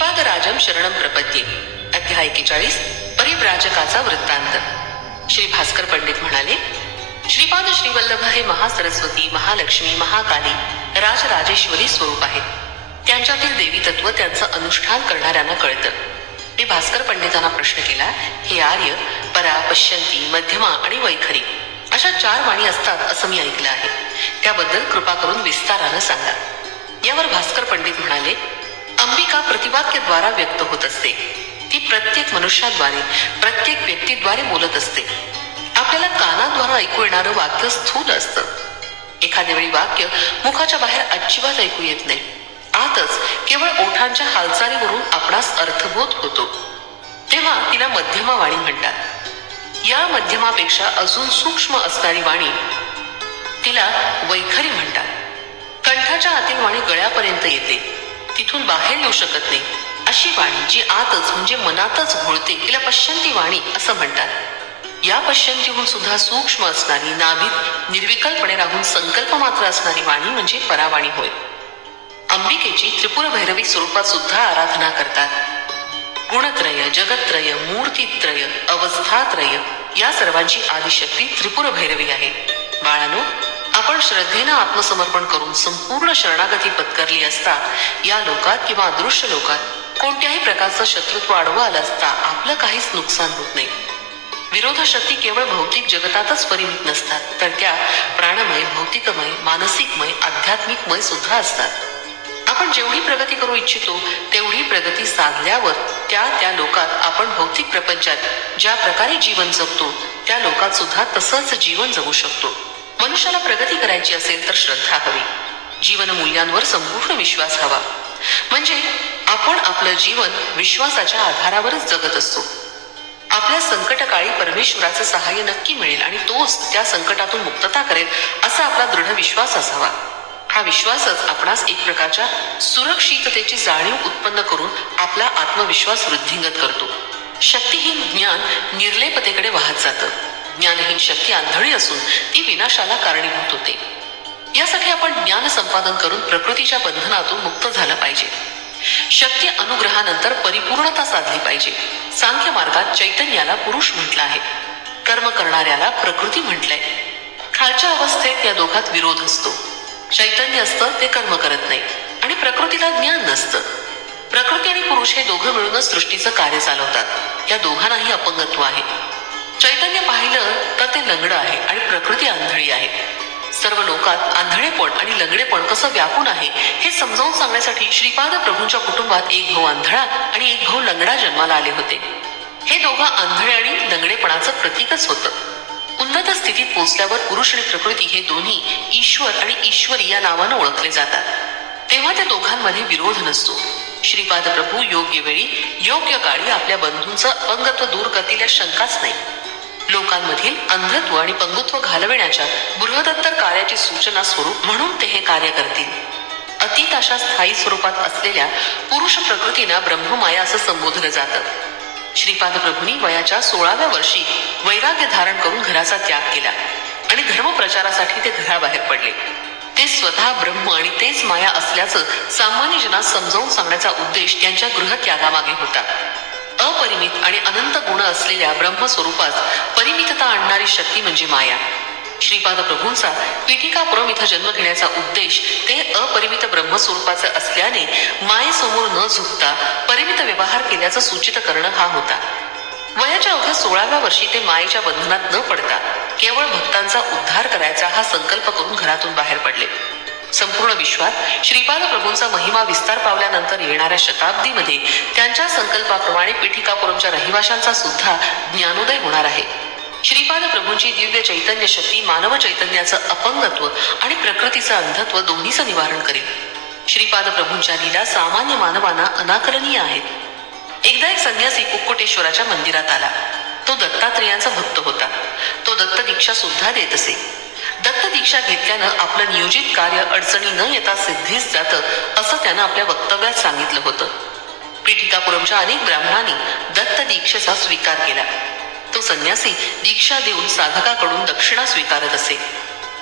श्रीपादराजम शरणम प्रपद्ये. अध्याय 41. परिव्राजकाचा वृत्तांत. श्री भास्कर पंडित म्हणाले, श्रीपाद श्रीवल्लभ हे महासरस्वती, महालक्ष्मी, महाकाली, राजराजेश्वरी स्वरूप आहेत. त्यांच्यातील देवी तत्व त्यांचं अनुष्ठान करणाऱ्यांना कळतं. मी भास्कर पंडितांना प्रश्न केला, हे आर्य, परा, पश्यंती, मध्यमा आणि वैखरी अशा 4 वाणी असतात असं मी ऐकलं आहे. त्याबद्दल कृपा करून विस्तारानं सांगा. यावर भास्कर पंडित म्हणाले, अंबिका प्रतिवाक्यद्वारा व्यक्त होत असते. ती प्रत्येक मनुष्याद्वारे, प्रत्येक व्यक्तीद्वारे बोलत असते. आपल्याला कानाद्वारा ऐकू येणारं वाक्य स्थूल असतं. एखाद्या वेळी वाक्य मुखाच्या बाहेर अजिबात ऐकू येत नाही. आतच केवळ ओठांच्या हालचालीवरून आपणास अर्थबोध होतो. तेव्हा तिला मध्यमा वाणी म्हणतात. या मध्यमापेक्षा अजून सूक्ष्म असणारी वाणी तिला वैखरी म्हणतात. कंठाच्या आतील वाणी गळ्यापर्यंत येते, तिथून बाहेर येऊ शकत नाही. अशी वाणी जी आतच म्हणजे मनातच घोळते तिला पश्यंती वाणी असं म्हणतात. या पश्यंतीहून सुद्धा सूक्ष्म असणारी, नाभीत निर्विकल्पणे राहून संकल्प मात्र असणारी वाणी म्हणजे परावाणी होय. अंबिकेची त्रिपुर भैरवी स्वरूपात सुद्धा आराधना करतात. गुणत्रय, जगत्त्रय, मूर्तीत्रय, अवस्थात्रय या सर्वांची आदिशक्ती त्रिपुर भैरवी आहे. बाळानो, आपण श्रद्धेनं आत्मसमर्पण करून संपूर्ण शरणागती पत्करली असता या लोकात किंवा अदृश्य लोकात कोणत्याही प्रकारचं शत्रुत्व आडवं आलं असता आपलं काहीच नुकसान होत नाही. विरोध शक्ती केवळ भौतिक जगतातच परिमित नसतात, तर त्या प्राणमय, भौतिकमय, मानसिकमय, आध्यात्मिकमय सुद्धा असतात. आपण जेवढी प्रगती करू इच्छितो तेवढी प्रगती साधल्यावर त्या लोकात आपण भौतिक प्रपंचात ज्या प्रकारे जीवन जगतो त्या लोकात सुद्धा तसंच जीवन जगू शकतो. मनुष्याला प्रगती करायची असेल तर श्रद्धा हवी. जीवन मूल्यांवर संपूर्ण विश्वास हवा. म्हणजे आपण आपलं जीवन विश्वासाच्या आधारावरच जगत असतो. आपल्या संकटकाळी परमेश्वराचं सहाय्य नक्की मिळेल आणि तोच त्या संकटातून मुक्तता करेल असा आपला दृढ विश्वास असावा. हा विश्वासच आपणास एक प्रकारच्या सुरक्षिततेची जाणीव उत्पन्न करून आपला आत्मविश्वास वृद्धिंगत करतो. शक्तिहीन ज्ञान निर्लेपतेकडे वाहत जातं. ज्ञानहीन शक्ती आंधळी असून ती विनाशाला कारणीभूत होते. यासाठी आपण ज्ञान संपादन करून प्रकृतीच्या बंधनातून मुक्त झालं पाहिजे. शक्ती अनुग्रहानंतर परिपूर्णता साधली पाहिजे. सांख्य मार्गात चैतन्याला पुरुष म्हटलं आहे, कर्म करणाऱ्याला प्रकृती म्हटलंय. खालच्या अवस्थेत या दोघात विरोध असतो. चैतन्य असतं ते कर्म करत नाही आणि प्रकृतीला ज्ञान नसतं. प्रकृती आणि पुरुष हे दोघं मिळूनच सृष्टीचं कार्य चालवतात. या दोघांनाही अपंगत्व आहे. चैतन्य पाहिलं तर ते लंगडं आहे आणि प्रकृती आंधळी आहे. सर्व लोकात आंधळेपण आणि लंगडेपण कसं व्यापून आहे हे समजावून सांगण्यासाठी श्रीपाद प्रभूंच्या कुटुंबात एक भाऊ आंधळा आणि एक भाऊ लंगडा जन्माला आले होते. हे दोघं आंधळे आणि लंगडेपणाचं प्रतीकच होतं. उन्नत स्थितीत पोचल्यावर पुरुष आणि प्रकृती हे दोन्ही ईश्वर आणि ईश्वरी या नावानं ओळखले जातात. तेव्हा त्या दोघांमध्ये विरोध नसतो. श्रीपाद प्रभू योग्य वेळी योग्य काळी आपल्या बंधूंचं अपंगत्व दूर करतील यात शंकाच नाही. लोकांमधील अंधत्व आणि पंगुत्व घालविण्याच्या बृहदत्तर कार्याची सूचना स्वरूप म्हणून ते हे कार्य करतील. अतीत अशा स्थायी स्वरूपात असलेल्या पुरुष प्रकृतीला ब्रह्ममाया असं संबोधलं जातं. श्रीपाद प्रभूंनी वयाच्या 16व्या वर्षी वैराग्य धारण करून घराचा त्याग केला आणि धर्मप्रचारासाठी ते घराबाहेर पडले. ते स्वतः ब्रह्म आणि तेच माया असल्याचं सामान्य जनास समजावून सांगण्याचा उद्देश त्यांच्या गृहत्यागामागे होता. अपरिमित आणि अनंत गुण असलेल्या ब्रह्मस्वरूपात परिमितता आणणारी शक्ती म्हणजे माया. श्रीपाद प्रभूंचा पीठिकापुरम इथं जन्म घेण्याचा उद्देश ते अपरिमित ब्रह्मस्वरूपाचे असल्याने मायेसमोर न झुकता परिमित व्यवहार केल्याचं सूचित करणं हा होता. वयाच्या अवघ्या 16व्या वर्षी ते मायेच्या बंधनात न पडता केवळ भक्तांचा उद्धार करायचा हा संकल्प करून घरातून बाहेर पडले. संपूर्ण विश्वात श्रीपाद प्रभूंचा महिमा विस्तार पावल्यानंतर येणाऱ्या शताब्दीमध्ये त्यांच्या संकल्पाप्रमाणे पीठिकापुरमच्या रहिवाशांचा सुद्धा ज्ञानोदय होणार आहे. श्रीपाद प्रभूंची दिव्य चैतन्य शक्ती मानव चैतन्याचं अपंगत्व आणि प्रकृतीचं अंधत्व दोन्हीचं निवारण करेल. श्रीपाद प्रभूंच्या लीला सामान्य मानवांना अनाकलनीय आहेत. एकदा एक संन्यासी कुक्कुटेश्वराच्या मंदिरात आला. तो दत्तात्रेयांचा भक्त होता. तो दत्त दीक्षा सुद्धा देत असे. दत्त दीक्षा घेतल्यानं आपलं नियोजित कार्य अडचणी न येता सिद्धीस जातं असं त्यानं आपल्या वक्तव्यात सांगितलं होतं. पीठिकापुरमच्या अनेक ब्राह्मणांनी दत्त दीक्षेचा स्वीकार केला. तो संन्यासी दीक्षा देऊन साधकाकडून दक्षिणा स्वीकारत असे.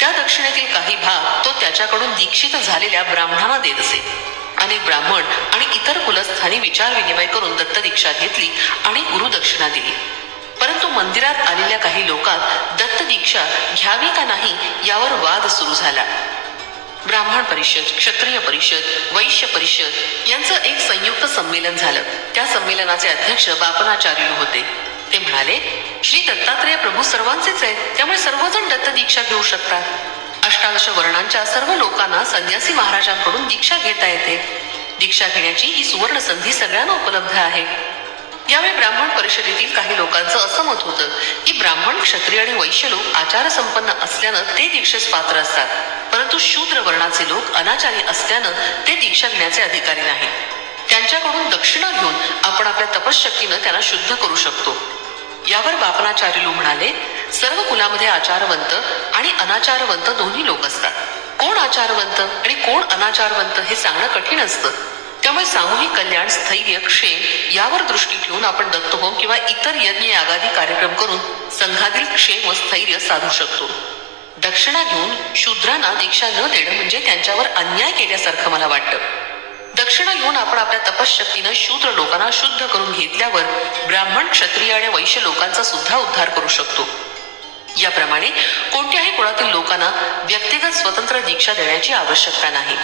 त्या दक्षिणेतील काही भाग तो त्याच्याकडून दीक्षित झालेल्या ब्राह्मणांना देत असे. अनेक ब्राह्मण आणि इतर कुलस्थांनी विचार विनिमय करून दत्त दीक्षा घेतली आणि गुरुदक्षिणा दिली. परंतु मंदिरात आलेल्या काही लोकात दत्त दीक्षा घ्यावी का नाही यावर वाद सुरू झाला. ब्राह्मण परिषद, क्षत्रिय परिषद, वैश्य परिषद यांचं एक संयुक्त संमेलन झालं. त्या संमेलनाचे अध्यक्ष बापनाचार्य होते. ते म्हणाले, श्री दत्तात्रेय प्रभू सर्वांचेच आहेत, त्यामुळे सर्वजण दत्त दीक्षा घेऊ शकतात. अष्टादश वर्णांच्या सर्व लोकांना संन्यासी महाराजांकडून दीक्षा घेता येते. दीक्षा घेण्याची ही सुवर्ण संधी सगळ्यांना उपलब्ध आहे. यावेळी ब्राह्मण परिषदेतील काही लोकांचं असं मत होतं की ब्राह्मण, क्षत्रिय आणि वैश्य लोक आचार संपन्न असल्यानं ते दीक्षेस पात्र असतात, परंतु शूद्र वर्णाचे लोक अनाचारी असल्यानं ते दीक्षा घेण्याचे अधिकारी नाही. त्यांच्याकडून दक्षिणा घेऊन आपण आपल्या तपश्शक्तीनं त्यांना शुद्ध करू शकतो. यावर बापनाचार्युलू म्हणाले, सर्व कुलामध्ये आचारवंत आणि अनाचारवंत दोन्ही लोक असतात. कोण आचारवंत आणि कोण अनाचारवंत हे सांगणं कठीण असतं. त्यामुळे सामूहिक कल्याण, स्थैर्य, क्षेम यावर दृष्टी ठेवून आपण दत्तहोम किंवा इतर यज्ञ यागादी कार्यक्रम करून संघातील क्षेम व स्थैर्य साधू शकतो. दक्षिणा घेऊन शूद्रांना दीक्षा न देणं म्हणजे त्यांच्यावर अन्याय केल्यासारखं मला वाटतं. दक्षिणा घेऊन आपण आपल्या तपश्शक्तीनं शूद्र लोकांना शुद्ध करून घेतल्यावर ब्राह्मण, क्षत्रिय आणि वैश्य लोकांचा सुद्धा उद्धार करू शकतो. याप्रमाणे कोणत्याही कुळातील लोकांना व्यक्तिगत स्वतंत्र दीक्षा देण्याची आवश्यकता नाही.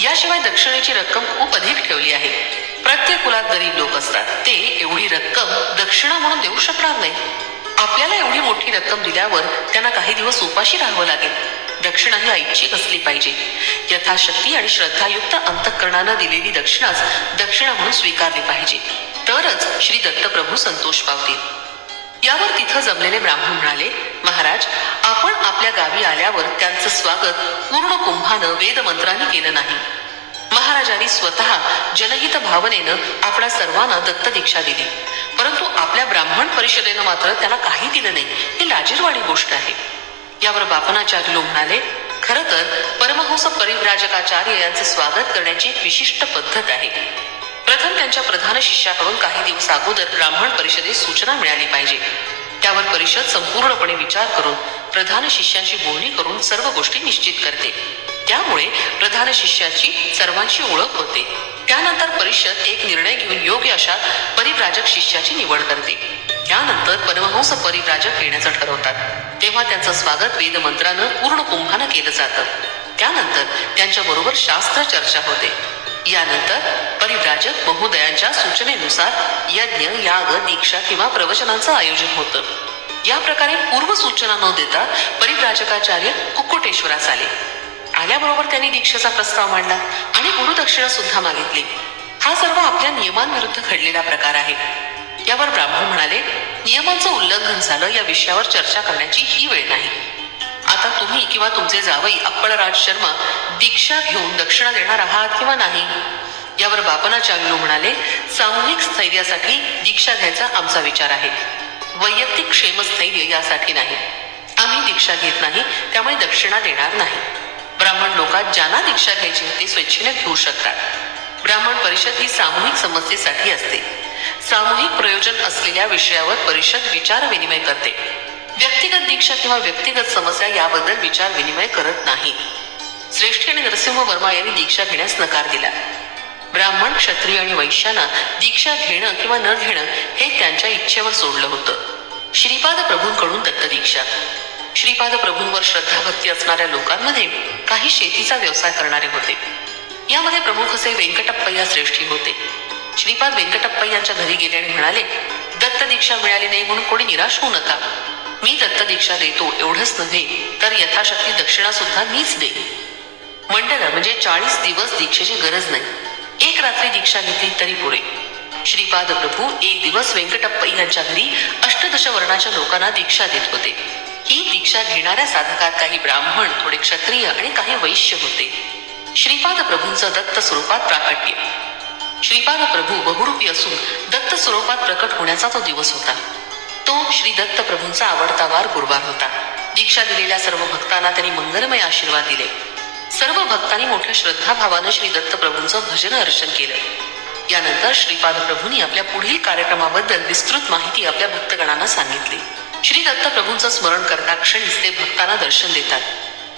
याशिवाय दक्षिणेची रक्कम खूप अधिक ठेवली आहे. प्रत्येक कुलात गरीब लोक असतात, ते एवढी रक्कम दक्षिणा म्हणून देऊ शकणार नाही. आपल्याला एवढी मोठी रक्कम दिल्यावर त्यांना काही दिवस उपाशी राहावं लागेल. दक्षिणा ही ऐच्छिक असली पाहिजे. यथाशक्ती आणि श्रद्धायुक्त अंतःकरणानं दिलेली दक्षिणाच दक्षिणा म्हणून स्वीकारली पाहिजे, तरच श्री दत्तप्रभू संतोष पावतील. यावर तिथं जमलेले ब्राह्मण म्हणाले, महाराज, आपण आपल्या गावी आल्यावर त्यांचं स्वागत पूर्ण कुंभानं वेदमंत्रांनी केलं नाही. महाराजांनी स्वतः जनहित भावनेनं आपल्या सर्वांना दत्त दीक्षा दिली, परंतु आपल्या ब्राह्मण परिषदेनं मात्र त्यांना काही दिलं नाही. ही लाजिरवाणी गोष्ट आहे. यावर बापनाचार्य म्हणाले, खरं तर परमहंस परिव्राजकाचार्य यांचे स्वागत करण्याची एक विशिष्ट पद्धत आहे. प्रथम त्यांच्या प्रधान शिष्याकडून काही दिवस अगोदर ब्राह्मण परिषदेस सूचना मिळाली पाहिजे. त्यावर परिषद संपूर्णपणे विचार करून प्रधान शिष्यांशी बोलणी करून सर्व गोष्टी निश्चित करते. त्यामुळे प्रधान शिष्याची सर्वांची ओळख होते. त्यानंतर परिषद एक निर्णय घेऊन योग्य अशा परिव्राजक शिष्याची निवड करते. त्यानंतर परमहंस परिव्राजक येण्याचं ठरवतात. तेव्हा त्यांचं स्वागत वेदमंत्रानं पूर्ण कुंभानं केलं जातं. त्यानंतर त्यांच्या बरोबर शास्त्र चर्चा होते. यानंतर परिव्राजक महोदयांच्या सूचनेनुसार यज्ञ, याग, दीक्षा किंवा प्रवचनांचं आयोजन होतं. या प्रकारे पूर्व सूचना न देता परिव्राजकाचार्य कुक्कुटेश्वरास आले. आल्याबरोबर त्यांनी दीक्षेचा प्रस्ताव मांडला आणि गुरुदक्षिणा सुद्धा मागितली. हा सर्व आपल्या नियमांविरुद्ध घडलेला प्रकार आहे. यावर ब्राह्मण म्हणाले, नियमांचं उल्लंघन झालं या विषयावर चर्चा करण्याची ही वेळ नाही. आता तुम्ही किंवा तुमचे जावई अप्पळराज शर्मा दीक्षा घेऊन दक्षिणा देणार आहात किंवा नाही? यावर बापनाचार्य म्हणाले, सामूहिक स्थैर्यासाठी दीक्षा घ्यायचा आमचा विचार आहे, वैयक्तिक क्षेमस्थैर्य यासाठी नाही. आम्ही दीक्षा घेत नाही, त्यामुळे दक्षिणा देणार नाही. ब्राह्मण लोकात ज्यांना दीक्षा घ्यायची ते स्वेच्छेने घेऊ शकतात. ब्राह्मण परिषद ही सामूहिक समस्येसाठी असते. सामूहिक प्रयोजन असलेल्या विषयावर परिषद विचार विनिमय करते. व्यक्तिगत दीक्षा किंवा व्यक्तिगत समस्या याबद्दल विचार विनिमय करत नाही. श्रेष्ठी आणि नरसिंह वर्मा यांनी दीक्षा घेण्यास नकार दिला. ब्राह्मण, क्षत्रिय आणि वैश्यांना दीक्षा घेणं किंवा न घेणं हे त्यांच्या इच्छेवर सोडलं होतं. श्रीपाद प्रभूंकडून दत्त दीक्षा. श्रीपाद प्रभूंवर श्रद्धाभक्ती असणाऱ्या लोकांमध्ये काही शेतीचा व्यवसाय करणारे होते. यामध्ये प्रमुख असे व्यंकटप्पय्या श्रेष्ठी होते. श्रीपाद व्यंकटप्पय्यांच्या घरी गेले आणि म्हणाले, दत्त दीक्षा मिळाली नाही म्हणून कोणी निराश होऊ नका. मी दत्त दीक्षा देतो, एवढंच नव्हे तर यथाशक्ती दक्षिणा सुद्धा मीच देईन. मंडळ म्हणजे 40 दिवस दीक्षेची गरज नाही. एक रात्री दीक्षा घेतली तरी पुरे. श्रीपाद प्रभू एक दिवस व्यंकटप्पय्यांच्या घरी अष्टदश वर्णाच्या लोकांना दीक्षा देत होते. ही दीक्षा घेणाऱ्या साधकात काही ब्राह्मण, थोडे क्षत्रिय आणि काही वैश्य होते. श्रीपाद प्रभूंचं दत्त स्वरूपात प्राकट्य. श्रीपाद प्रभू बहुरूपी असून दत्त स्वरूपात प्रकट होण्याचा तो दिवस होता. तो श्री दत्त प्रभूंचा आवडता वार गुरुवार होता. दीक्षा दिलेल्या सर्व भक्तांना त्यांनी मंगलमय आशीर्वाद दिले. सर्व भक्तांनी मोठ्या श्रद्धाभावानं श्री दत्त प्रभूंचं भजन अर्चन केलं. यानंतर श्रीपाद प्रभूंनी आपल्या पुढील कार्यक्रमाबद्दल विस्तृत माहिती आपल्या भक्तगणांना सांगितली. श्री दत्त प्रभूंचं स्मरण करता क्षणीच ते भक्तांना दर्शन देतात.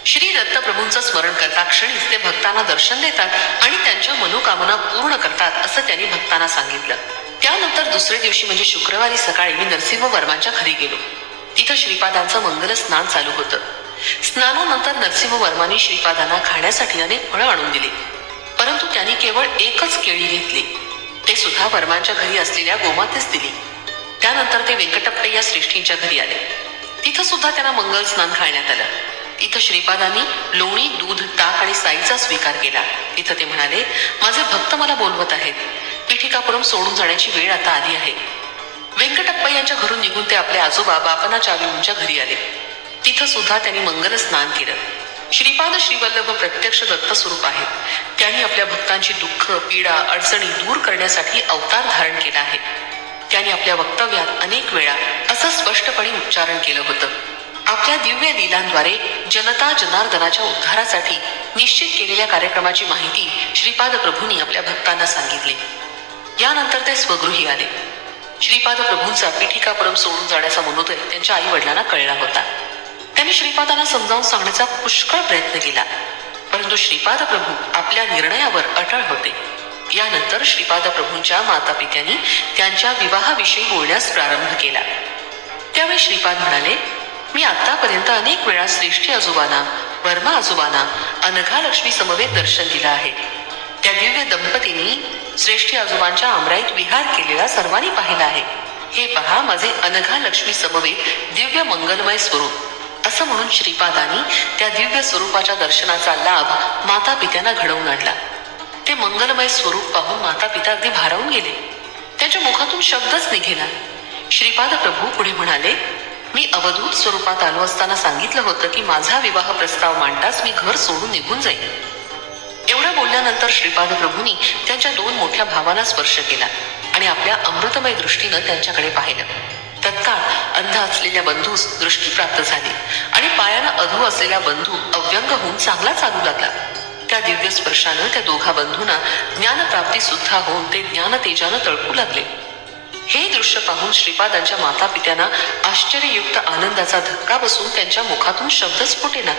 श्री दत्तप्रभूंचं स्मरण करता क्षणीच ते भक्तांना दर्शन देतात आणि त्यांच्या मनोकामना पूर्ण करतात असं त्यांनी भक्तांना सांगितलं. त्यानंतर दुसऱ्या दिवशी म्हणजे शुक्रवारी सकाळी मी नरसिंह वर्मांच्या घरी गेलो. तिथं श्रीपादांचं मंगल स्नान चालू होतं. स्नानानंतर नरसिंह वर्मांनी श्रीपादांना खाण्यासाठी अनेक फळं आणून दिली, परंतु त्यांनी केवळ एकच केळी घेतली. ते सुद्धा वर्मांच्या घरी असलेल्या गोमातेस दिली. त्यानंतर ते व्यंकटप्पय्या श्रेष्ठींच्या घरी आले. तिथं सुद्धा त्यांना मंगल स्नान घालण्यात आलं. तिथं श्रीपादांनी लोणी, दूध, ताक आणि साईचा स्वीकार केला. तिथं ते म्हणाले, माझे भक्त मला बोलवत आहेत. पीठिकापुरम सोडून जाण्याची वेळ आता आली आहे. व्यंकटप्पय्यांच्या घरून निघून ते आपले आजोबा बापनाचार्यूंच्या घरी आले. तिथं सुद्धा त्यांनी मंगल स्नान केलं. श्रीपाद श्रीवल्लभ प्रत्यक्ष दत्त स्वरूप आहेत. त्यांनी आपल्या भक्तांची दुःख, पीडा, अडचणी दूर करण्यासाठी अवतार धारण केला आहे. त्यांनी आपल्या वक्तव्यात अनेक वेळा असं स्पष्टपणे उच्चारण केलं होतं. आपल्या दिव्य लीलांद्वारे जनता जनार्दनाच्या उद्धारासाठी निश्चित केलेल्या कार्यक्रमाची माहिती श्रीपाद प्रभूंनी आपल्या भक्तांना सांगितली. यानंतर ते स्वगृही आले. श्रीपाद प्रभूंचा पीठिकापुरम सोडून जाण्याचा मनोदय त्यांच्या आई वडिलांना कळला होता. त्यांनी श्रीपादांना समजावून सांगण्याचा पुष्कळ प्रयत्न केला, परंतु श्रीपाद प्रभू आपल्या निर्णयावर अटळ होते. यानंतर श्रीपाद प्रभूंच्या माता पित्यांनी त्यांच्या विवाहाविषयी बोलण्यास प्रारंभ केला. त्यावेळी श्रीपाद म्हणाले, मी आतापर्यंत अनेक वेळा श्रेष्ठी आजोबांना, वर्मा आजोबांना अनघा लक्ष्मी समवेत दर्शन दिलं आहे. त्या दिव्य दंपतींनी श्रेष्ठी आजोबांच्या आमराईत विहार केलेला सर्वांनी पाहिला आहे. हे पहा माझे अनघा लक्ष्मी समवेत दिव्य मंगलमय स्वरूप. असं म्हणून श्रीपादांनी त्या दिव्य स्वरूपाच्या दर्शनाचा लाभ माता पित्यांना घडवून आणला. ते मंगलमय स्वरूप पाहून माता पिता अगदी भारावून गेले. त्यांच्या मुखातून शब्दच निघेना. श्रीपाद प्रभू पुढे म्हणाले, मी अवधूत स्वरूपात आलो असताना सांगितलं होतं की माझा विवाह प्रस्ताव मांडताच मी घर सोडून निघून जाईल. एवढं बोलल्यानंतर श्रीपाद प्रभूंनी त्यांच्या दोन मोठ्या भावांना स्पर्श केला आणि आपल्या अमृतमय दृष्टीनं त्यांच्याकडे पाहिलं. तत्काळ अंध असलेल्या बंधूस दृष्टी प्राप्त झाली आणि पायानं अधू असलेला बंधू अव्यंग होऊन चांगला चालू लागला. त्या दिव्य स्पर्शानं त्या दोघा बंधूंना ज्ञानप्राप्ती सुद्धा होऊन ते ज्ञान तेजानं तळपू लागले. हे दृश्य पाहून श्रीपादांच्या माता पित्यांना आश्चर्ययुक्त आनंदाचा धक्का बसून त्यांच्या मुखातून शब्दच फुटेना.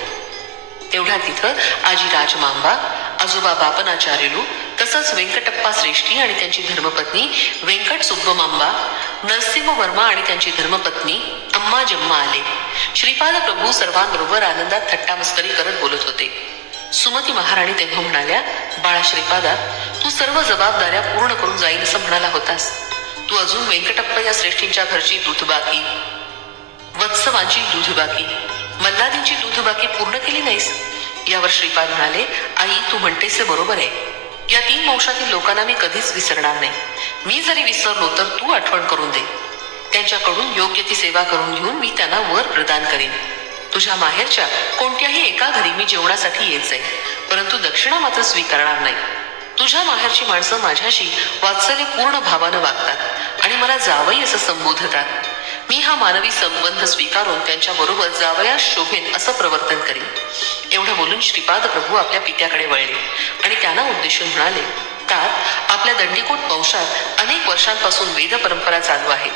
तेवढ्या तिथं आजी राजमांबा, आजोबा बापनाचार्युलू, तसंच व्यंकटप्पा श्रेष्ठी आणि त्यांची धर्मपत्नी व्यंकट सुब्बमांबा, नरसिंह वर्मा आणि त्यांची धर्मपत्नी अम्मा जम्मा आले. श्रीपाद प्रभू सर्वांबरोबर आनंदात थट्टामस्करी करत बोलत होते. सुमती महाराणी तेव्हा म्हणाल्या, बाळा श्रीपादा, तू सर्व जबाबदाऱ्या पूर्ण करून जाईल असं म्हणाला होतास. तू अजून व्यंकटप्पा या श्रेष्ठींच्या घरची दूधबाकी, वत्सवांची दूधबाकी, मल्हादींची दूधबाकी पूर्ण केली नाहीस. यावर श्रीपाद म्हणाले, आई तू म्हणतेस बरोबर आहे. या 3 वंशातील लोकांना मी कधीच विसरणार नाही. मी जरी विसरलो तर तू आठवण करून दे. त्यांच्याकडून योग्य ती सेवा करून घेऊन मी त्यांना वर प्रदान करीन. तुझ्या माहेरच्या कोणत्याही एका घरी मी जेवणासाठी येत जाईल, परंतु दक्षिणा मात्र स्वीकारणार नाही. तुझ्या माहेरची माणसं माझ्याशी वात्सल्यपूर्ण भावानं वागतात आणि मला जावई असं संबोधतात. मी हा मानवी संबंध स्वीकारून त्यांच्या बरोबर जावयास शोभेन असं प्रवर्तन करीन. एवढं बोलून श्रीपाद प्रभू आपल्या पित्याकडे वळले आणि त्यांना उद्देशून म्हणाले, तात आपल्या दंडीकोट वंशात अनेक वर्षांपासून वेद परंपरा चालू आहे.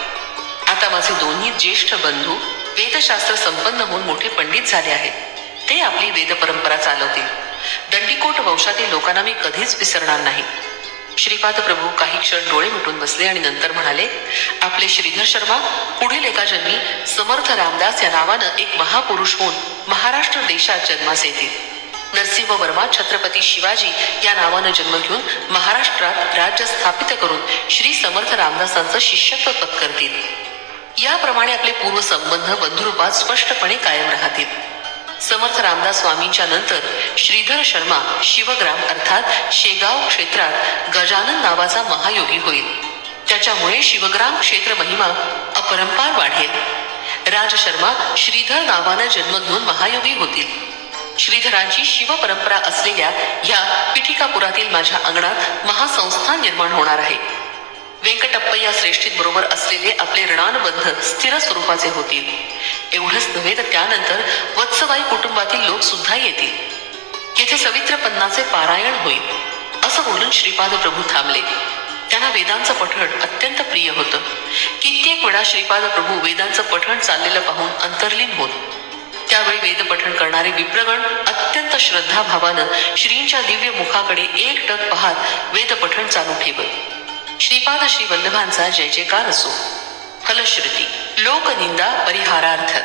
आता माझे दोन्ही ज्येष्ठ बंधू वेदशास्त्र संपन्न होऊन मोठे पंडित झाले आहेत. ते आपली वेद परंपरा चालवतील. दंडीकोट वंशातील लोकांना मी कधीच विसरणार नाही. श्रीपाद प्रभू काही क्षण डोळे मिटून बसले आणि नंतर म्हणाले, आपले श्रीधर शर्मा पुढील एका जन्मी समर्थ रामदास या नावानं एक महापुरुष होऊन महाराष्ट्र देशात जन्मास येतील. नरसिंह वर्मा छत्रपती शिवाजी या नावानं जन्म घेऊन महाराष्ट्रात राज्य स्थापित करून श्री समर्थ रामदासांचं शिष्यत्व पत्करतील. याप्रमाणे आपले पूर्व संबंध बंधुरूपात स्पष्टपणे कायम राहतील. समर्थ रामदास स्वामींच्या नंतर श्रीधर शर्मा शिवग्राम अर्थात शेगाव क्षेत्रात गजानन नावाचा महायोगी होईल. त्याच्यामुळे शिवग्राम क्षेत्र महिमा अपरंपार वाढेल. राज शर्मा श्रीधर नावानं जन्म घेऊन महायोगी होतील. श्रीधरांची शिव परंपरा असलेल्या ह्या पीठिकापुरातील माझ्या अंगणात महासंस्थान निर्माण होणार आहे. व्यंकटप्पय्या श्रेष्ठींबरोबर असलेले आपले ऋणानुबंध स्थिर स्वरूपाचे होतील. एवढंच नव्हे तर त्यानंतर वत्सबाई कुटुंबातील लोक सुद्धा येतील. येथे सवित्रपन्नाचे पारायण होईल. असं बोलून श्रीपाद प्रभू थांबले. त्यांना वेदांचं पठण अत्यंत प्रिय होतं. कित्येक वेळा श्रीपाद प्रभू वेदांचं पठण चाललेलं पाहून अंतर्लीन होत. त्या त्यावेळी वेदपठण करणारे विप्रगण अत्यंत श्रद्धाभावानं श्रींच्या दिव्य मुखाकडे एकटक पाहत वेदपठण चालू ठेवत. श्रीपाद श्री वल्लभांचा जय जयकार असो. फलश्रुती लोकनिंदा परिहारार्थ